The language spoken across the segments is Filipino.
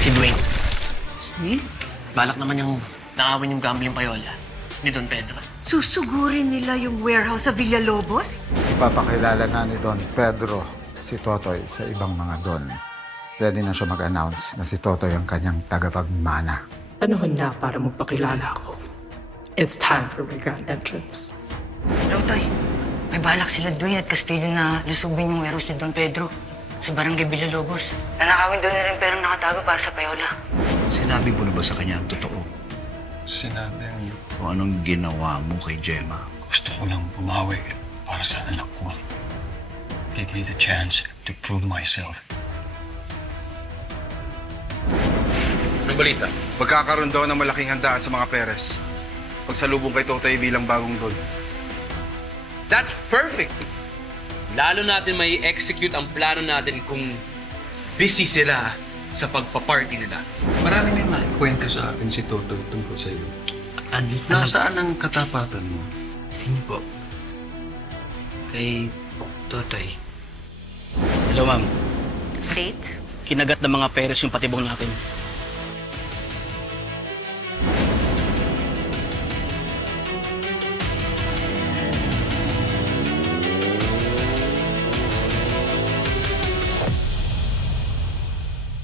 Si Dwayne. Neil? Balak naman yung nakawin yung gambling payola ni Don Pedro. Susugurin nila yung warehouse sa Villalobos? Ipapakilala na ni Don Pedro si Totoy sa ibang mga Don. Ready na siya mag-announce na si Totoy ang kanyang tagapagmana. Panahon na para magpakilala ako. It's time for my grand entrance. Totoy, may balak sila Dwayne at Castillo na lusubin yung warehouse ni Don Pedro sa barangay Villalobos. Nanakawin doon na rin perang nakatago para sa payola. Sinabi mo na ba sa kanya ang totoo? Sinabi niyo. Kung anong ginawa mo kay Gemma? Gusto ko lang bumawi para sa anak ko. Give me the chance to prove myself. Ang balita? Magkakaroon daw ng malaking handaan sa mga Perez. Pagsalubong kay Totoy bilang bagong Don. That's perfect! Lalo natin may execute ang plano natin kung busy sila sa pagpa-party nila. Marami may maikwento sa akin si Totoy tungkol sa iyo. Nasaan ang katapatan mo? Sa inyo po. Kay Totoy. Hello, ma'am. Date? Kinagat ng mga Perez yung patibong natin.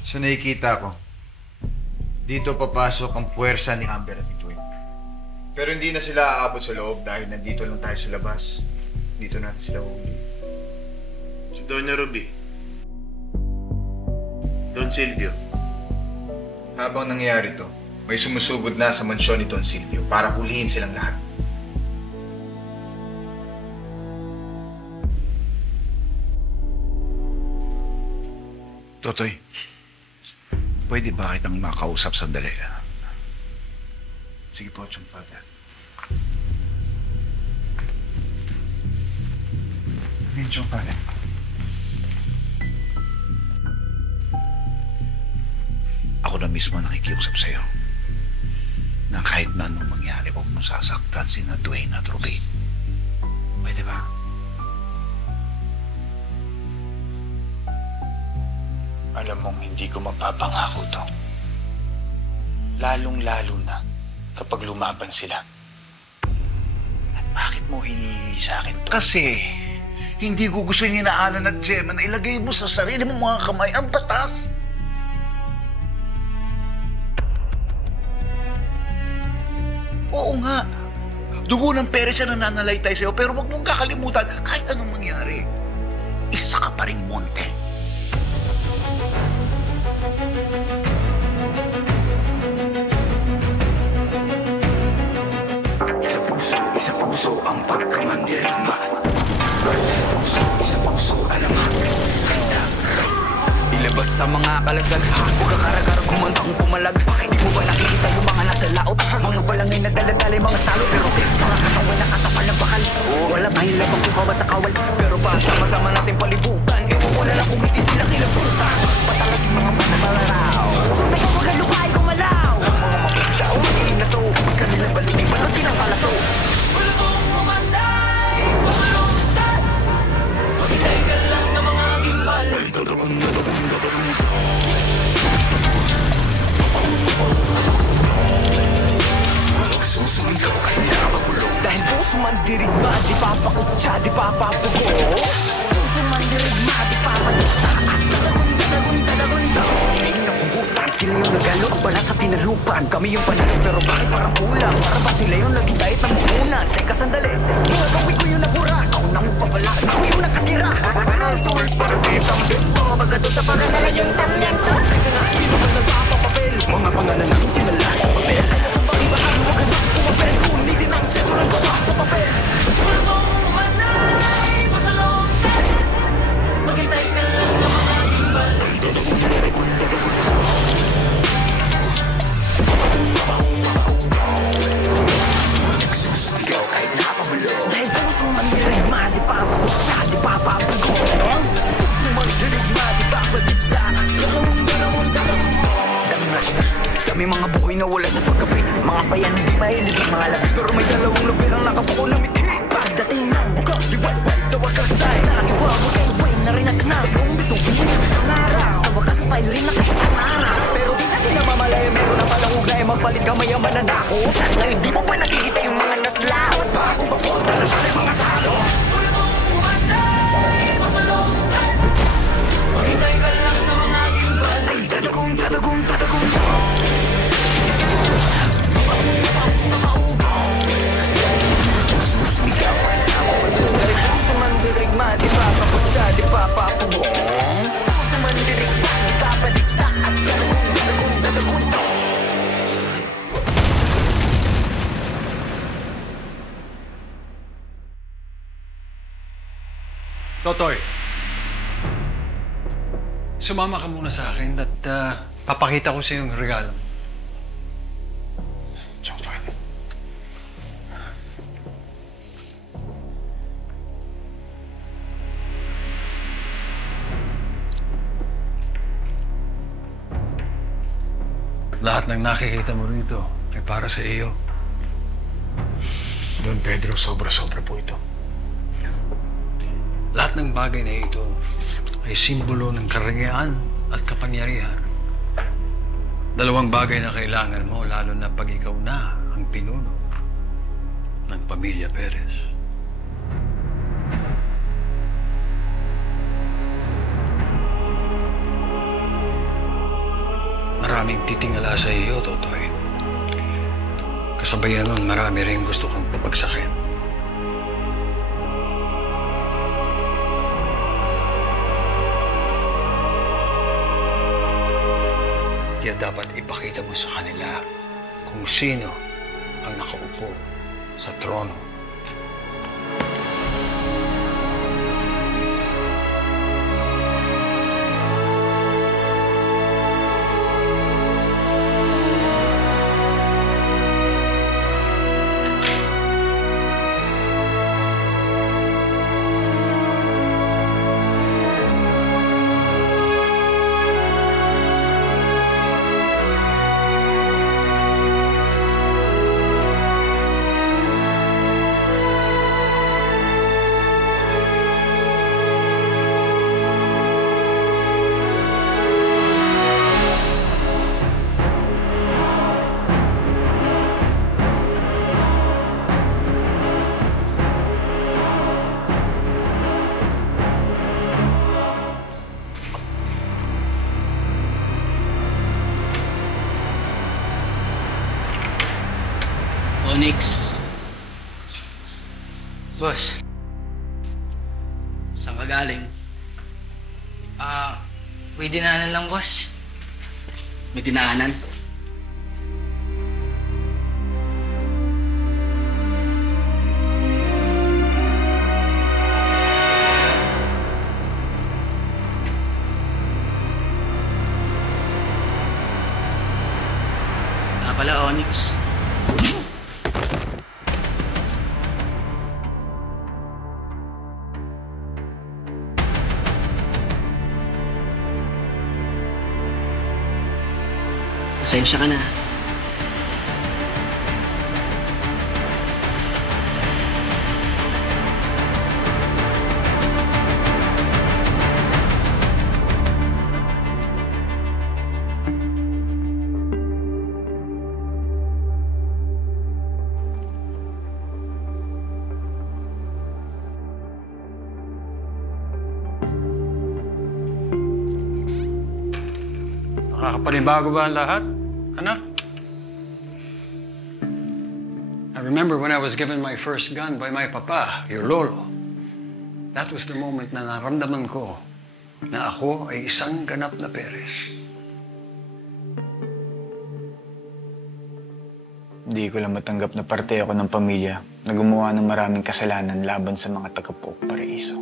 Sa nakikita ko, dito papasok ang puwersa ni Amber at ni Dwayne. Pero hindi na sila aabot sa loob dahil nandito lang tayo sa labas. Dito natin sila huli. Si Doña Ruby. Don Silvio. Habang nangyayari to, may sumusugod na sa mansyon ni Don Silvio para hulihin silang lahat. Totoy, pwede ba kitang makausap sandali? Sige po, Chong Father. Ngayon, Chong Father. Ako na mismo nakikiusap sa'yo na kahit na anong mangyari, huwag mong sasaktan sina Dwayne at Ruby. Pwede ba? Alam mong hindi ko mapapangako to. Lalong-lalo na kapag lumaban sila. At bakit mo hinihingi sa akin to? Kasi hindi ko gusto ni na Alan at Gemma na ilagay mo sa sarili mo mga kamay ang batas. Oo nga. Dugo ng Perez na nananalaytay sa'yo, pero huwag mong kakalimutan kahit anong mangyari. Isa ka pa ring monte. Isa puso ang pagkamandirma. Isa puso alam handa. Ilabas sa mga kalasag. Huwag kakaragar kumandang pumalag. Di mo ba nakikita yung mga nasa laot? Mga balangay na daladalay mga salo. Pero mga katawan na katapal ng bakal. Wala tayong labang kung kawa sa kawal. Pero pa sama-sama natin palibutan. Ewan ko na lang kung hindi sila kilabutan. Patalas yung mga panapalaraw. Sunday ko mga lupain kumalaw. Ang mga mapapasya o magiging naso. Kanilang baligay balutin ang palaso. Wala kong umanday. Pamaluntan. Magitay ka lang ng mga gimbal. Susunod ka kahit nakapagulong. Dahil puso man dirigma, di papakutsa, di papapugo. Puso man dirigma, di papakutsa. Sila yung napugutan, sila yung nagalo. Balat sa tinalupan, kami yung panalo. Pero bakit parang kulang? Para ba sila yung nagitahit ng mukunan? Teka sandali, mga gawin ko yung nagura. Ako nang papala, ako yung nakatira. Panatol, parang itambit. Mga bagado sa parasala yung tamyan. Teka nga, sino ba nagpapapapel? Mga pangalan namin tinala sa papel. Ayaw bang ibahan, huwag ka na pumapel. Kunitin ang seto ng gawa sa papel. Wala mong umanay, pasalongkat. Maghintay ka lang ng mga gimbal. Nagsusungaw kahit napabulong. Dahil puso man dirigma, di papakutsa, di papapugo. Puso man dirigma, di papadigda. Dami mga buhay na wala sa pagkapi. Mga bayan hindi mailibig mga labi. Pero may dalawang labi lang nakabuko na miti. Pagdating ng bukang liwayway sa wakas ay nakakiwa wagayway na rin at na. Buong bitong hindi sa ngara. Sa wakas tayo rin nakasangara. Pero di Totoy, sumama ka muna sa akin at papakita ko sa iyo yung regalo. Totoy. Lahat ng nakikita mo rito ay para sa iyo. Don Pedro, sobra-sobra po ito. Lahat ng bagay na ito ay simbolo ng karangyaan at kapangyarihan. Dalawang bagay na kailangan mo, lalo na pag ikaw na ang pinuno ng pamilya Perez. Maraming titingala sa iyo, Totoy. Kasabayan nun, marami rin gusto kong pabagsakin. Kaya dapat ipakita mo sa kanila kung sino ang nakaupo sa trono. Onyx, Boss, saan ka galing? may dinaanan lang, boss. May dinaanan? Pala, Onyx. Pasensya ka na. Nakakapanibago ba ang lahat, anak? I remember when I was given my first gun by my papa, your lolo. That was the moment na naramdaman ko na ako ay isang ganap na Perez. Hindi ko lang matanggap na parte ako ng pamilya na gumawa ng maraming kasalanan laban sa mga taga-Pook Paraiso.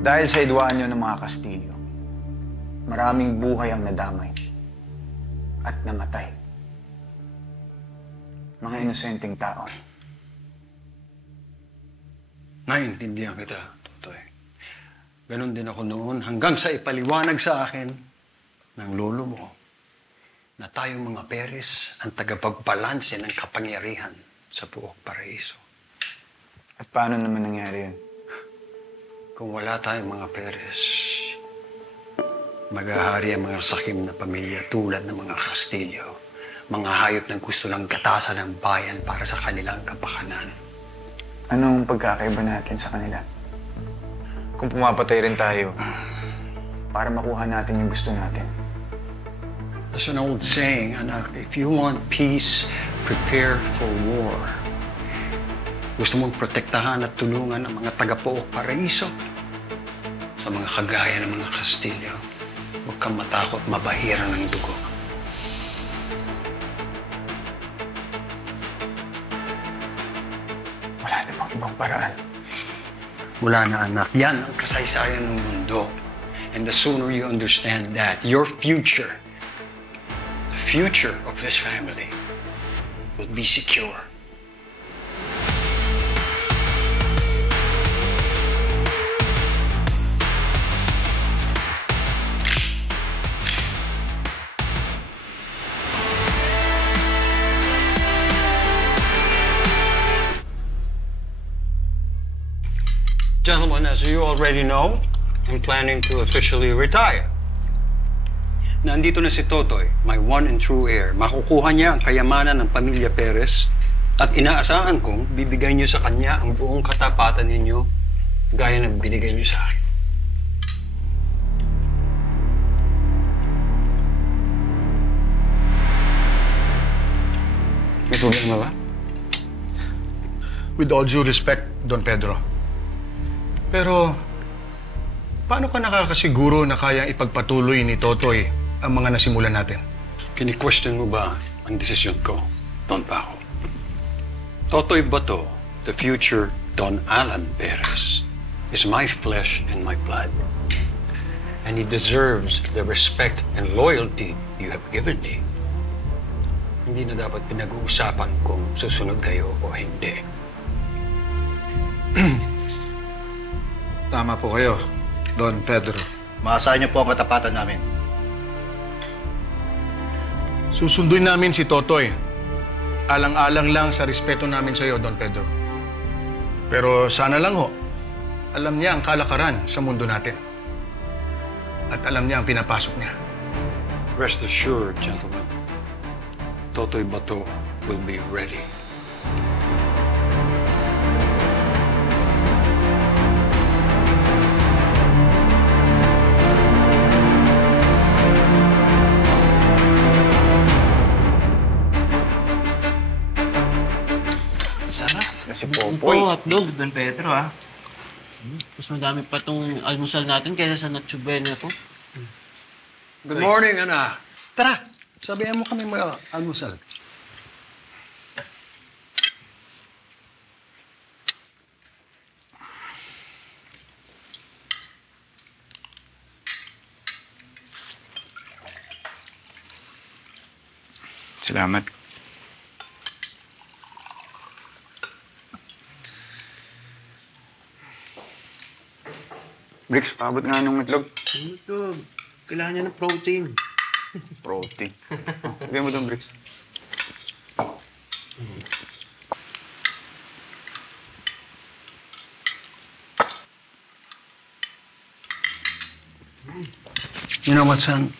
Dahil sa idwaanyo ng mga Kastilyo, maraming buhay ang nadamay at namatay. Mga inosenteng tao. Naiintindihan kita, Totoy. Ganon din ako noon hanggang sa ipaliwanag sa akin ng lolo mo na tayong mga Perez ang tagapagbalanse ng kapangyarihan sa Pook Paraiso. At paano naman nangyari yun? Kung wala tayong mga Perez, maghahari ang mga sakim na pamilya tulad ng mga Castillo, mga hayop na gusto lang gatasan ng bayan para sa kanilang kapakanan. Anong pagkakaiba natin sa kanila? Kung pumapatay rin tayo, para makuha natin yung gusto natin. There's an old saying, anak, if you want peace, prepare for war. Gusto mong protektahan at tulungan ang mga taga-Pook Paraiso sa mga kagaya ng mga Castillo. Huwag kang matakot mabahiran ng dugo. ibang paraan. Wala na, anak. Yan ang kasaysayan ng mundo. And the sooner you understand that, your future, the future of this family, will be secure. Gentlemen, as you already know, I'm planning to officially retire. Nandito na si Totoy, my one and true heir. Makukuha niya ang kayamanan ng pamilya Perez at inaasahan kong bibigay niyo sa kanya ang buong katapatan ninyo gaya ng binigay niyo sa akin. May problema ba? With all due respect, Don Pedro. Pero, paano ka nakakasiguro na kayang ipagpatuloy ni Totoy ang mga nasimulan natin? Kini-question mo ba ang desisyon ko, Don Paco? Totoy Bato, the future Don Alan Perez, is my flesh and my blood. And he deserves the respect and loyalty you have given me. Hindi na dapat pinag-uusapan kung susunod kayo o hindi. Tama po kayo, Don Pedro. Maasahan niyo po ang katapatan namin. Susunduin namin si Totoy. Alang-alang lang sa respeto namin sa iyo, Don Pedro. Pero sana lang ho, alam niya ang kalakaran sa mundo natin. At alam niya ang pinapasok niya. Rest assured, gentlemen, Totoy Bato will be ready. Sarap. Si Popoy. Ito, hotdog, Don Pedro, ha? Mas madami pa tong almusal natin kaysa sa natsuben na to. Good morning, anak. Tara, sabihan mo kami mag-almusal. Salamat. Bricks, paabot nga nung itlog. Ito, kailangan niya ng protein. Protein. Bigyan mo doon, Bricks. You know what, son?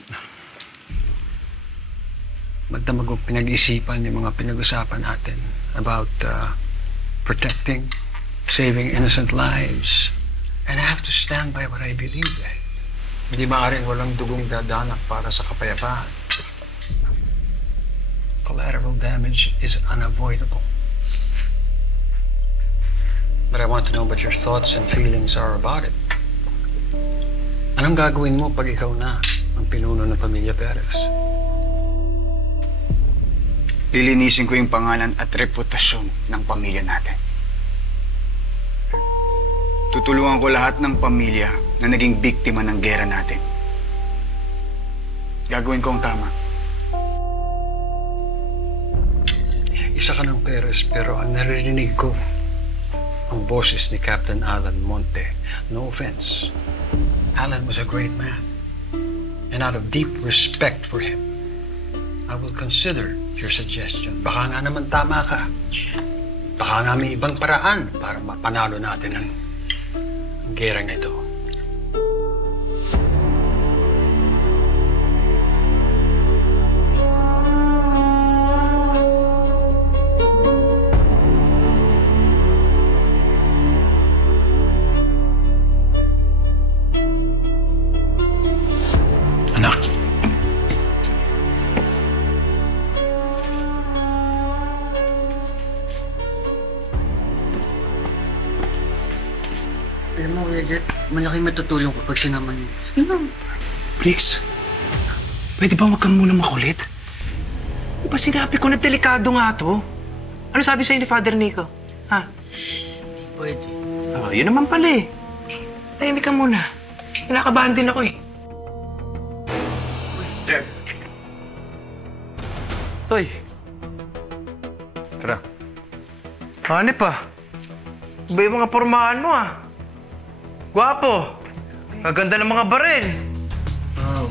Magdamag kong pinag-isipan yung mga pinag-usapan natin about protecting, saving innocent lives. And I have to stand by what I believe in. Hindi maaaring walang dugong dadanak para sa kapayapaan. Collateral damage is unavoidable. But I want to know what your thoughts and feelings are about it. Anong gagawin mo pag ikaw na ang pinuno ng pamilya Perez? Lilinisin ko yung pangalan at reputasyon ng pamilya natin. Tutulungan ko lahat ng pamilya na naging biktima ng gera natin. Gagawin ko ang tama. Isa ka ng Perez, pero ang naririnig ko, ang boses ni Captain Alan Monte. No offense. Alan was a great man. And out of deep respect for him, I will consider your suggestion. Baka nga naman tama ka. Baka nga may ibang paraan para mapanalo natin ang gerang ito. Anak. Alam mo, Roger, malaki matutulong ko pag sinama niyo. Yun lang. Bricks, pwede ba wag kang muna makulit? Di ba sinabi ko na delikado nga to? Ano sabi sa'yo ni Father Nico? Ha? pwede. Oh, yun naman pala eh. Tahimik ka muna. Kinakabahan din ako eh. Toy. Tara. Hanip pa. Iba yung mga pormahan mo ah. Gwapo. Kaganda ng mga baril. Oh.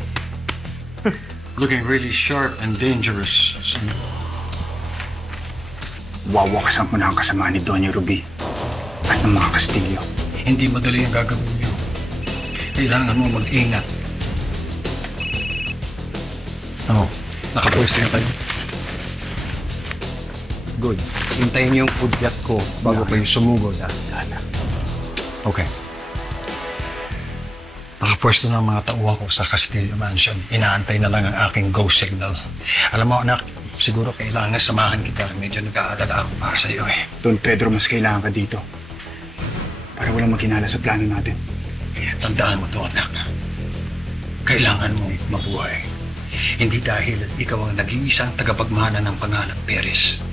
Looking really sharp and dangerous, son. Wawakasan mo na ang kasama ni Doña Ruby at ng mga Castillo. Hindi madali ang gagawin niyo. Kailangan mo mag-ingat. Oh, nakapwesto na kayo. Good. Hintayin niyo yung udyat ko bago kayo sumugod, ha? Okay. Nakapwesto na ang mga tauhan ko sa Castillo Mansion. Inaantay na lang ang aking go signal. Alam mo, anak, siguro kailangan samahan kita. Medyo nag-aalala ako para sa iyo, eh. Don Pedro, mas kailangan ka dito. Para walang maghinala sa plano natin. Tandaan mo to, anak. Kailangan mong mabuhay. Hindi dahil ikaw ang nag-iisang tagapagmana ng pangalang Perez.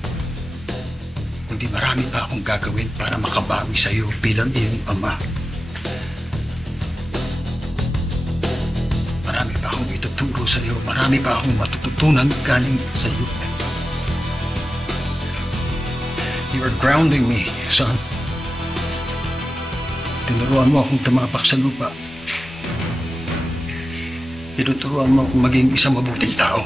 Hindi marami pa akong gagawin para makabawi sa iyo bilang iyong ama. Marami pa akong ituturo sa iyo. Marami pa akong matututunan galing sa iyo. You are grounding me, son. Tinuruan mo akong tumapak sa lupa. Tinuturuan mo akong maging isang mabuting tao.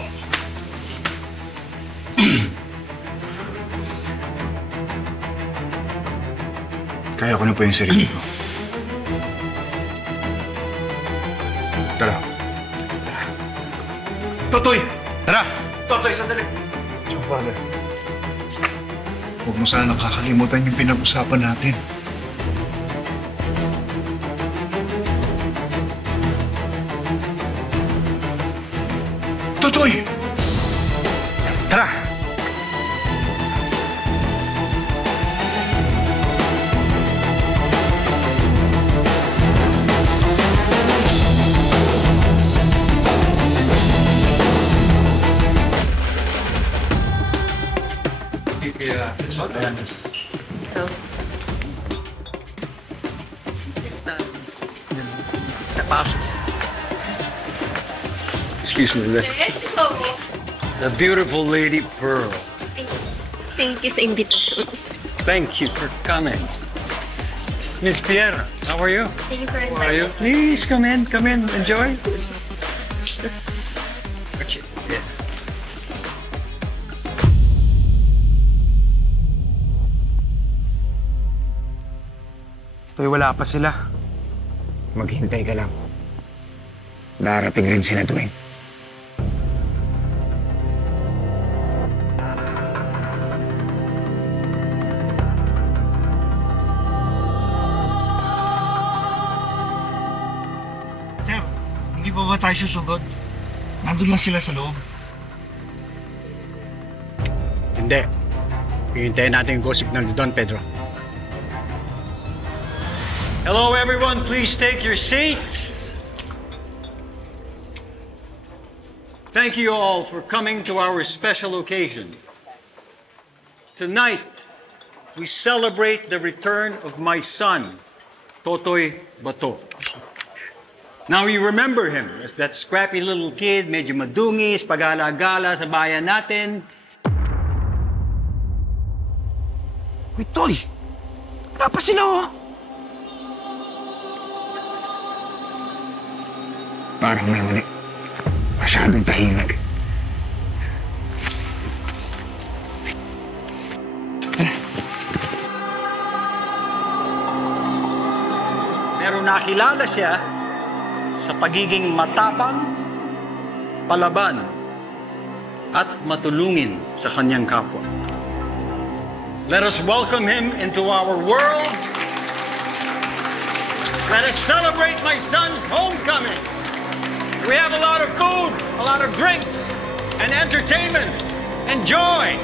Kaya ko na po yung sarili ko. Tara. Totoy! Tara! Totoy, sandali! Tsaka, Father. Huwag mo sana kakalimutan yung pinag-usapan natin. Totoy! Tara! Excuse me, the beautiful Lady Pearl. Thank you sa invitation. Thank you for coming. Miss Pierre, how are you? Thank you for How are you? Please come in, enjoy. Yeah. Toy, wala pa sila. Maghintay ka lang. Darating rin sila, Dwayne. Sir, hindi pa ba tayo susugod? Nandun lang sila sa loob. Hindi. Hihintayin natin yung go signal ni Don Pedro. Hello, everyone. Please take your seats. Thank you all for coming to our special occasion. Tonight, we celebrate the return of my son, Totoy Bato. Now, you remember him as that scrappy little kid, medyo madungis, pag-alagala sa bayan natin. Uy, Toy! Wala pa sila, oh! Parang may mali. Masyadong tahimik. Pero nakilala siya sa pagiging matapang, palaban, at matulungin sa kanyang kapwa. Let us welcome him into our world. Let us celebrate my son's homecoming. We have a lot of food, a lot of drinks, and entertainment, and joy.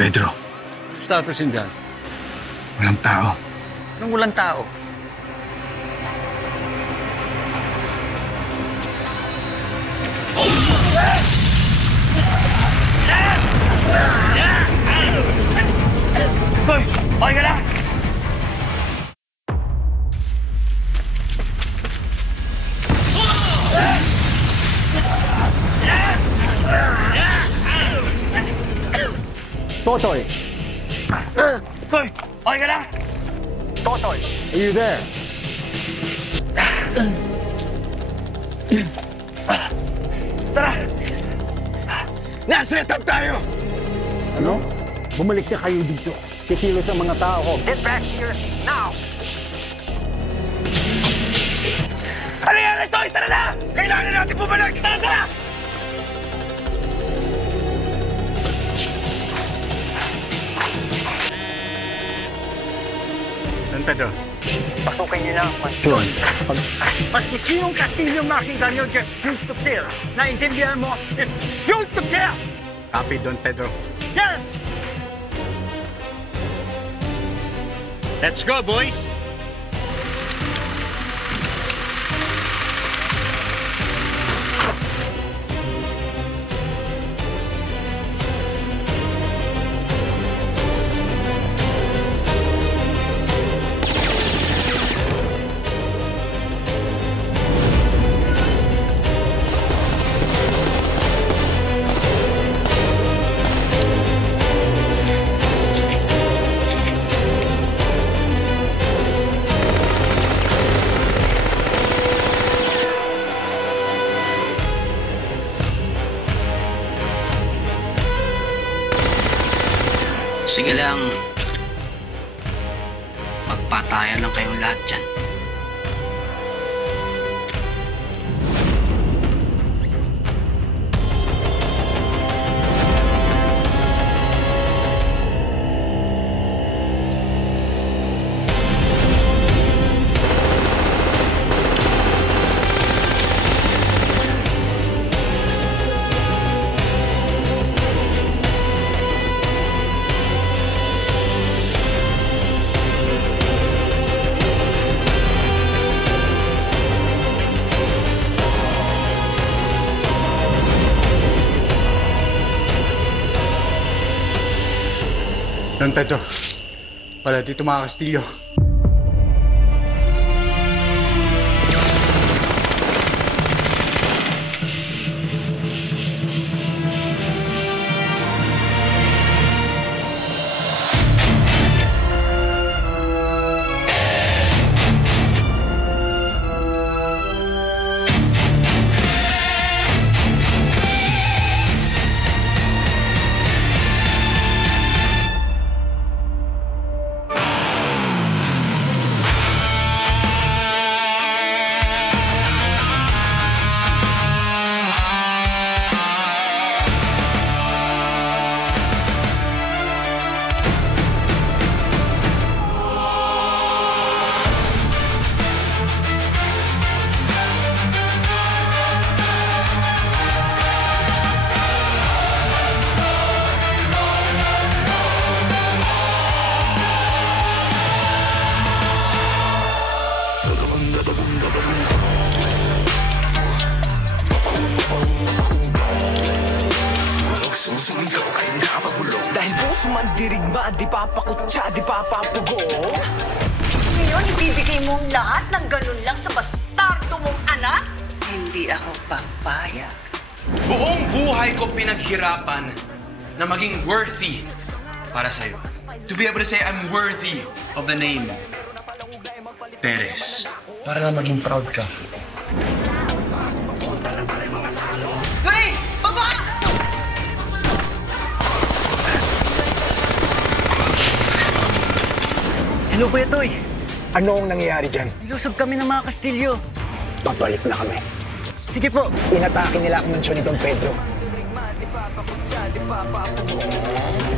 Pedro, Status yan dyan. walang tao. Anong walang tao? Hoy! Okay ka lang! Totoy! Hoy! Okay ka lang? Totoy! Are you there? Tara! Nasa etap tayo! Ano? Bumalik na kayo dito. Kikilos ang mga tao ko. Get back here now! Ano yan, Toy? Tara na! Kailangan natin bumalik! Tara, tara! Don Pedro. Pasukin niyo na ang mansyon. Mas sinong Kastilyo makita niyo, just shoot to kill. Naintindihan mo? Just shoot to kill! Copy, Don Pedro. Yes! Let's go, boys! Sige lang. Magpatayan lang kayong lahat dyan. Don Pedro, pala dito mga Kastilyo. Dahil puso man dirigma, di papakutsa, di papapugo. Ngayon, ibibigay mo ang lahat ng ganun lang sa bastardo mong anak? Hindi ako papayag. Buong buhay ko pinaghirapan na maging worthy para sa'yo. To be able to say I'm worthy of the name Perez. Para na maging proud ka. Hey! Baba! Hello, Kuya Toy. Ano ang nangyayari dyan? Lusob kami ng mga Kastilyo. Babalik na kami. Sige po. Inatake nila ang mansyon ni Don Pedro. Di papakutsa, di papapugo.